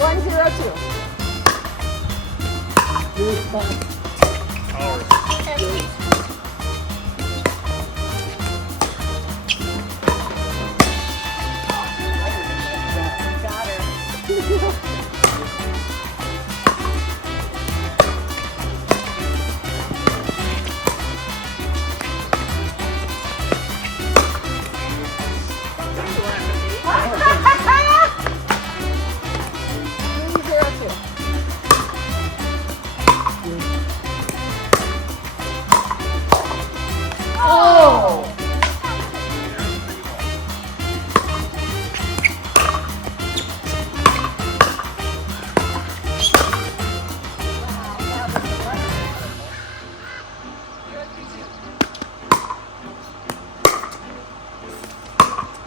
1-0-2. Got her. Oh!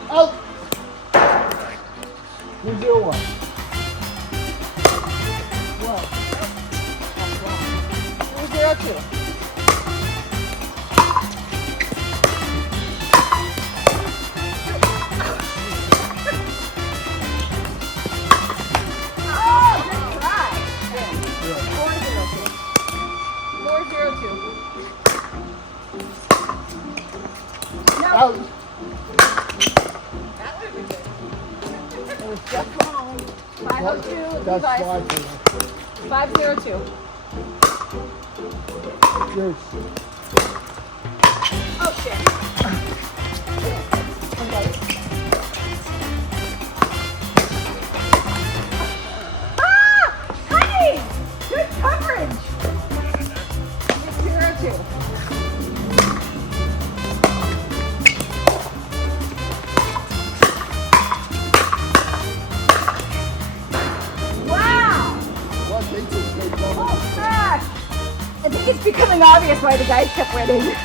Out! 2-0-1. What? 3-0-2. Out! That would have been good. It was just wrong. 5-0-2. That's Levi's. 5-0. 5-0-2. Yours. Oh shit. Ah! Honey! Good coverage! 6-0-2. Wow! What? They just stayed down. Oh gosh! I think it's becoming obvious why the guys kept winning.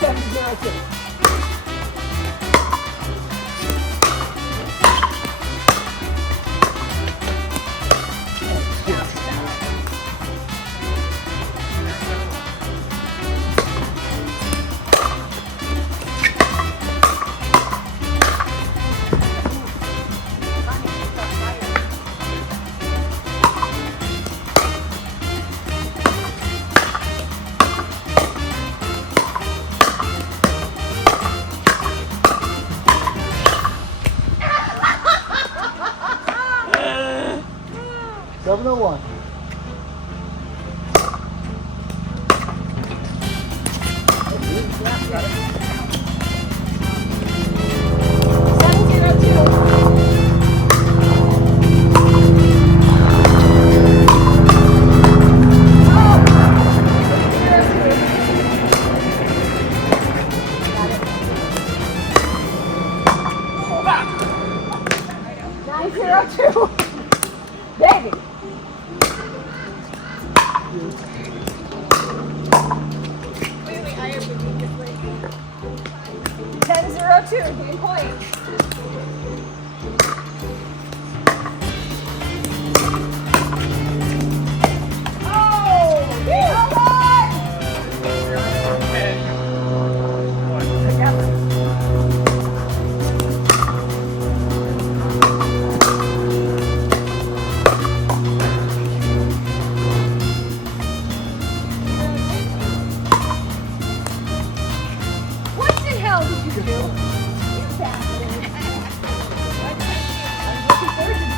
7-0-2. Seven oh one. Two. Baby. 10-0-2, game point. Oh, come on! Together. What the hell did you do? You bastard. I'm looking forward to the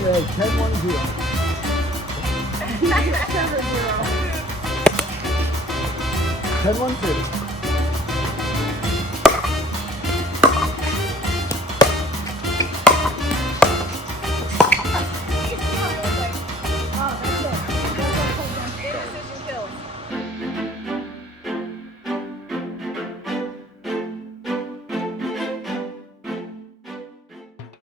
Okay, 10-1-0. 10-0. 10-1-2.